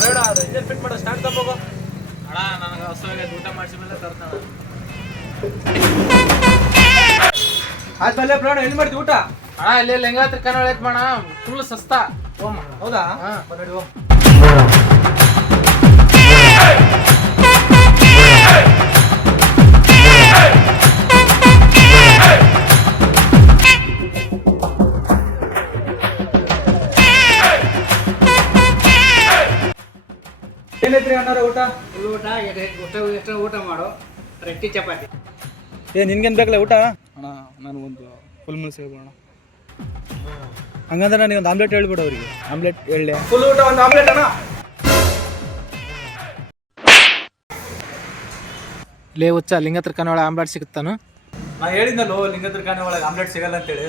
ಬೇಡ ಅದು engine fit ಮಾಡೋ ಸ್ಟ್ಯಾಂಡ್ ತಗೋಗೋ. ಅಣ್ಣ ನನಗೆ ಹೊಸವಾಗಿ ಊಟ ಮಾಡಿಸಿ ಮೇಲೆ ತರ್ತಾನ. ಆದ್ಮೇಲೆ ಬೇಡ ಎಲ್ಲಿ ಮಾಡ್ತೀವಿ ಊಟ? ಅಣ್ಣ ಇಲ್ಲಿ ಲಿಂಗಾಯತ್ರ ಕನ್ನಡ ಐತ್ ಮಣ, ಫುಲ್ ಸಸ್ತಾ. ಓಮ್ ಹೌದಾ? ಹಾ. ನೋಡಿ ಓಮ್. ಏನೈತ್ರಿ ಅಣ್ಣಾರ ಊಟ? ಊಟ ಎಷ್ಟು ಊಟ ಮಾಡು, ರೊಟ್ಟಿ ಚಪಾತಿ. ನಿನ್ಗೇನು ಬೇಕಲ್ಲ ಊಟ? ಅಣ್ಣ ನನಗೊಂದು ಫುಲ್ ಮಿಲ್ಸ್ ಹೇಳ್ಬೋಣ. ಹಂಗಂದ್ರೆ ನನಗೆ ಒಂದು ಆಮ್ಲೆಟ್ ಹೇಳ್ಬಿಡು ಅವರಿಗೆ. ಆಮ್ಲೆಟ್ ಹೇಳಿ. ಫುಲ್ ಊಟ ಒಂದು ಆಮ್ಲೆಟ್ ಅಣ್ಣ. ಲೇ ಹುಚ್ಚ, ಲಿಂಗಾಯತ್ರ ಕನ್ನಡ ಆಮ್ಲೆಟ್ ಸಿಗುತ್ತಾನು? ನಾ ಹೇಳಿದ್ನಲ್ಲೋ ಲಿಂಗದ್ರ ಖಾನೆ ಒಳಗೆ ಆಮ್ಲೆಟ್ ಸಿಗಲ್ಲ ಅಂತೇಳಿ.